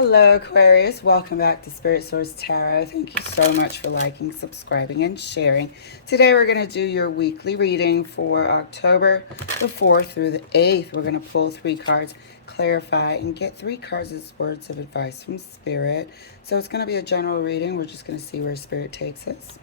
Hello, Aquarius. Welcome back to Spirit Source Tarot. Thank you so much for liking, subscribing, and sharing. Today, we're going to do your weekly reading for October the 4th through the 8th. We're going to pull 3 cards, clarify, and get 3 cards as words of advice from Spirit. So it's going to be a general reading. We're just going to see where Spirit takes us.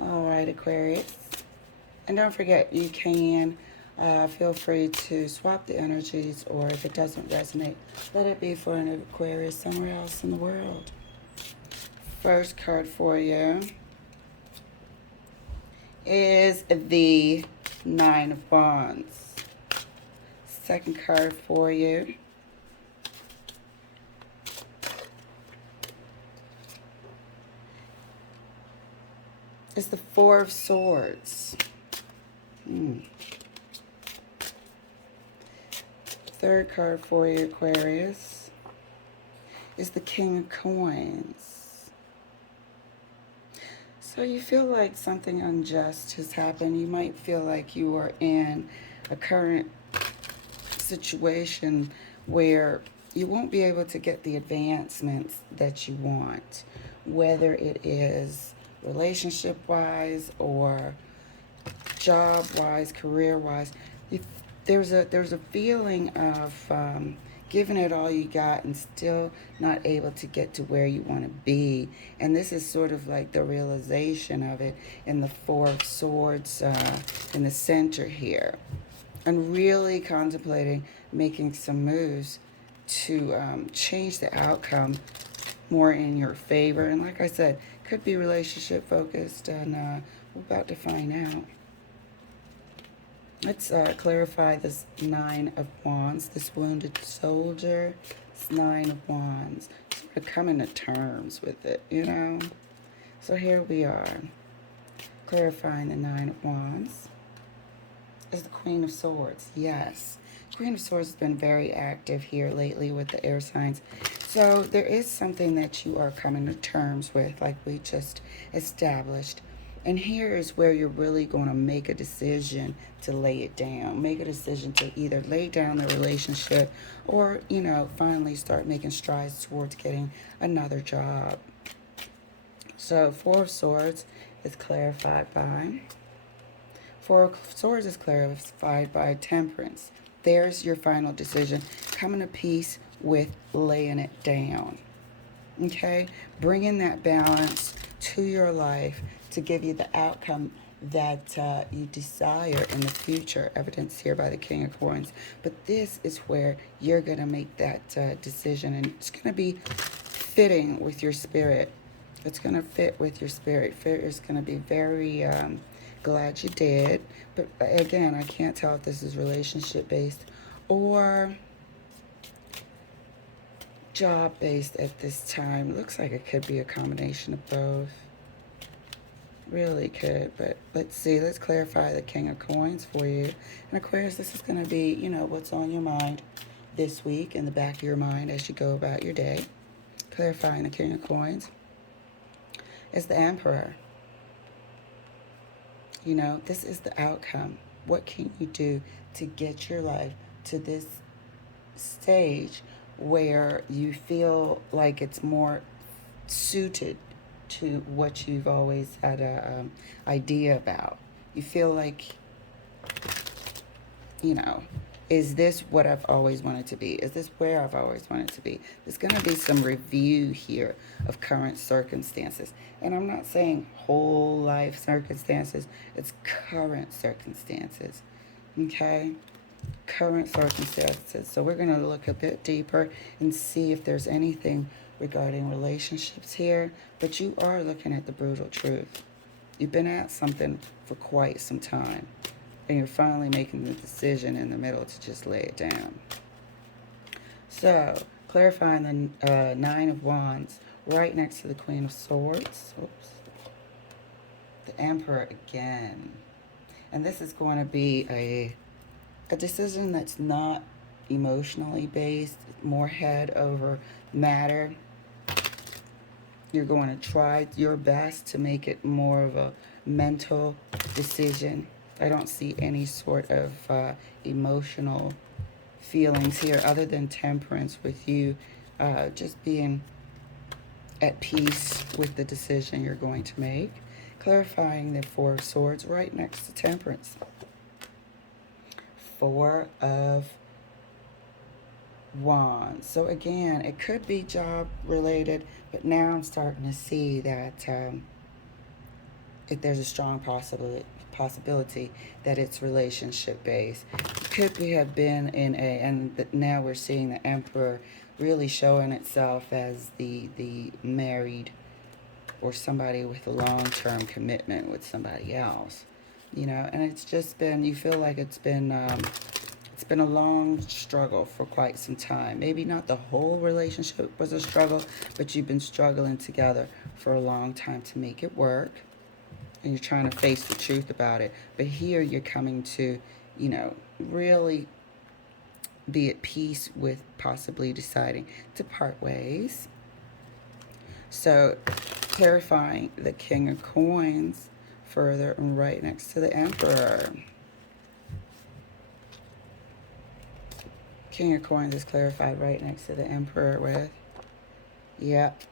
All right, Aquarius. And don't forget, you can feel free to swap the energies, or if it doesn't resonate, let it be for an Aquarius somewhere else in the world. First card for you is the Nine of Wands. Second card for you is the Four of Swords. Third card for you, Aquarius, is the King of Coins. So you feel like something unjust has happened. You might feel like you are in a current situation where you won't be able to get the advancements that you want, whether it is relationship-wise or job-wise, career-wise. There's a feeling of giving it all you got and still not able to get to where you want to be. And this is sort of like the realization of it in the Four of Swords in the center here. And really contemplating making some moves to change the outcome more in your favor. And like I said, could be relationship focused, and we're about to find out. Let's clarify this Nine of Wands, this wounded soldier, this Nine of Wands. Sort of coming to terms with it, you know? So here we are, clarifying the Nine of Wands. Is the Queen of Swords. Yes. Queen of Swords has been very active here lately with the air signs. So there is something that you are coming to terms with, like we just established. And here is where you're really going to make a decision to lay it down. Make a decision to either lay down the relationship or, you know, finally start making strides towards getting another job. So Four of Swords is clarified by... Four of Swords is clarified by Temperance. There's your final decision. Coming to peace with laying it down. Okay? Bringing that balance to your life to give you the outcome that you desire in the future, evidenced here by the King of Coins. But this is where you're going to make that decision, and it's going to be fitting with your spirit. It's going to fit with your spirit. Fear is going to be very glad you did. But again, I can't tell if this is relationship-based or job-based at this time. Looks like it could be a combination of both. Really could, but let's see. Let's clarify the King of Coins for you. And Aquarius, this is going to be, you know, what's on your mind this week, in the back of your mind as you go about your day. Clarifying the King of Coins is the Emperor. You know, this is the outcome. What can you do to get your life to this stage where you feel like it's more suited to what you've always had an idea about? You feel like, you know, is this what I've always wanted to be? Is this where I've always wanted to be? There's going to be some review here of current circumstances. And I'm not saying whole life circumstances. It's current circumstances. Okay? Current circumstances. So we're going to look a bit deeper and see if there's anything regarding relationships here. But you are looking at the brutal truth. You've been at something for quite some time, and you're finally making the decision in the middle to just lay it down. So, clarifying the Nine of Wands right next to the Queen of Swords. Oops. The Emperor again. And this is going to be a decision that's not emotionally based, more head over matter. You're going to try your best to make it more of a mental decision. I don't see any sort of emotional feelings here other than Temperance with you just being at peace with the decision you're going to make. Clarifying the Four of Swords right next to Temperance. Four of Wands. So again, it could be job related, but now I'm starting to see that if there's a strong possibility that it's relationship based. It could be have been in a, and now we're seeing the Emperor really showing itself as the married or somebody with a long-term commitment with somebody else, you know. And it's just been, you feel like it's been a long struggle for quite some time. Maybe not the whole relationship was a struggle, but you've been struggling together for a long time to make it work, and you're trying to face the truth about it. But here you're coming to, you know, really be at peace with possibly deciding to part ways. So clarifying the King of Coins further and right next to the Emperor. King of Coins is clarified right next to the Emperor with, yep.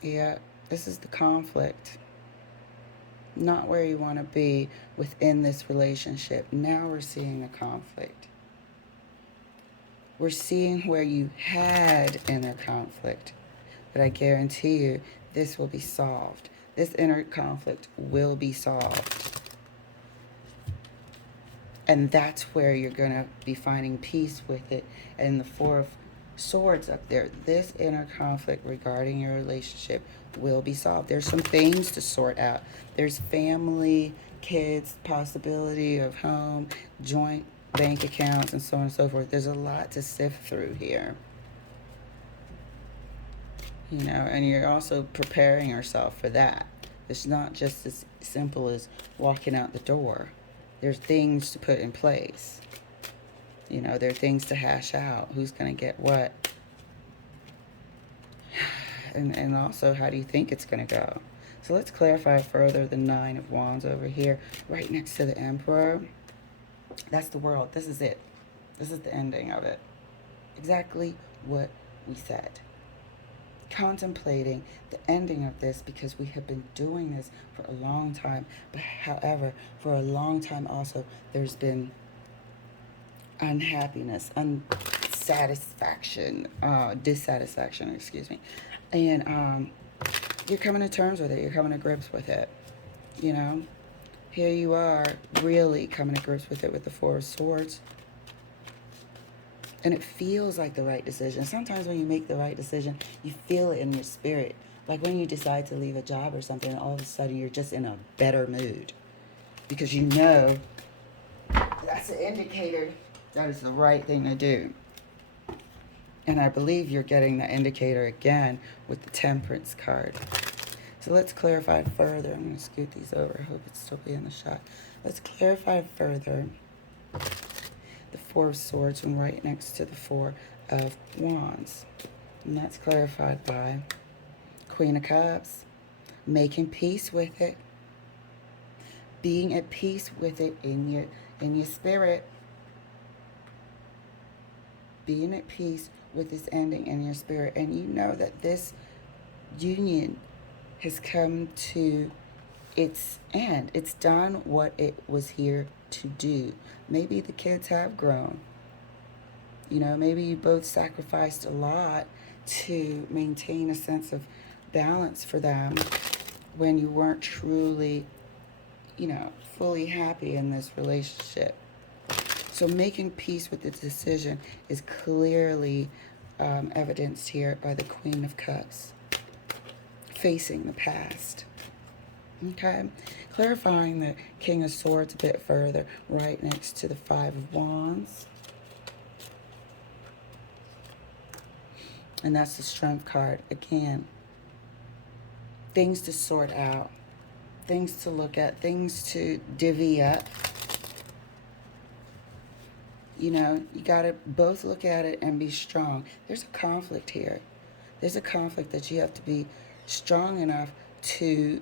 This is the conflict. Not where you want to be within this relationship. Now we're seeing a conflict. We're seeing where you had inner conflict. But I guarantee you, this will be solved. This inner conflict will be solved. And that's where you're going to be finding peace with it. And the Four of Swords up there, this inner conflict regarding your relationship will be solved. There's some things to sort out. There's family, kids, possibility of home, joint bank accounts, and so on and so forth. There's a lot to sift through here. You know, and you're also preparing yourself for that. It's not just as simple as walking out the door. There's things to put in place. You know, there are things to hash out. Who's going to get what? And also, how do you think it's going to go? So let's clarify further the Nine of Wands over here, right next to the Emperor. That's the world. This is it. This is the ending of it. Exactly what we said. Contemplating the ending of this, because we have been doing this for a long time. But however, for a long time also, there's been unhappiness, dissatisfaction, excuse me. And you're coming to terms with it. You're coming to grips with it. You know, here you are really coming to grips with it with the Four of Swords. And it feels like the right decision. Sometimes when you make the right decision, you feel it in your spirit. Like when you decide to leave a job or something, all of a sudden you're just in a better mood. Because you know that's an indicator that is the right thing to do. And I believe you're getting the indicator again with the Temperance card. So let's clarify further. I'm going to scoot these over. I hope it's still being in the shot. Let's clarify further the Four of Swords and right next to the Four of Wands. And that's clarified by Queen of Cups. Making peace with it. Being at peace with it in your spirit. Being at peace with this ending in your spirit. And you know that this union has come to its end. It's done what it was here to do. Maybe the kids have grown. You know, maybe you both sacrificed a lot to maintain a sense of balance for them when you weren't truly, you know, fully happy in this relationship. So making peace with the decision is clearly evidenced here by the Queen of Cups. Facing the past. Okay, clarifying the King of Swords a bit further, right next to the Five of Wands. And that's the Strength card. Again, things to sort out, things to look at, things to divvy up. You know, you got to both look at it and be strong. There's a conflict here. There's a conflict that you have to be strong enough to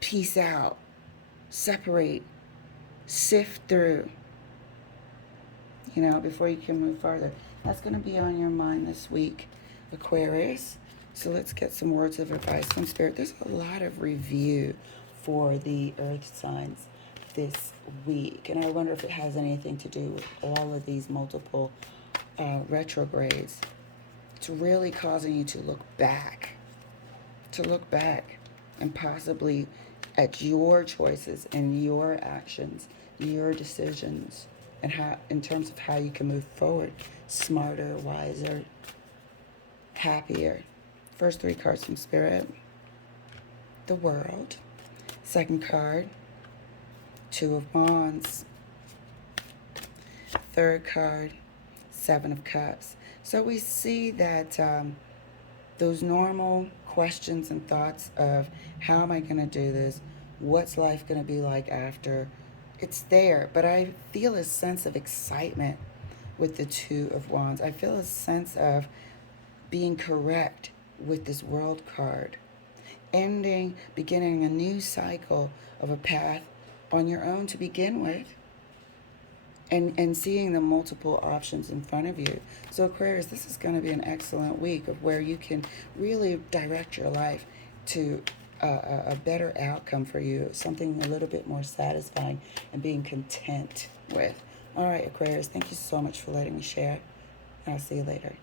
piece out, separate, sift through, you know, before you can move further. That's going to be on your mind this week, Aquarius. So let's get some words of advice from Spirit. There's a lot of review for the earth signs this week. And I wonder if it has anything to do with all of these multiple retrogrades. It's really causing you to look back, and possibly at your choices and your actions, your decisions, and how, in terms of how you can move forward, smarter, wiser, happier. First three cards from Spirit: the World. Second card, Two of Wands. Third card, Seven of Cups. So we see that those normal questions and thoughts of how am I going to do this? What's life going to be like after? It's there, but I feel a sense of excitement with the Two of Wands. I feel a sense of being correct with this World card. Beginning a new cycle of a path on your own to begin with. And seeing the multiple options in front of you. So Aquarius, this is going to be an excellent week of where you can really direct your life to a better outcome for you, something a little bit more satisfying and being content with. All right, Aquarius, thank you so much for letting me share. I'll see you later.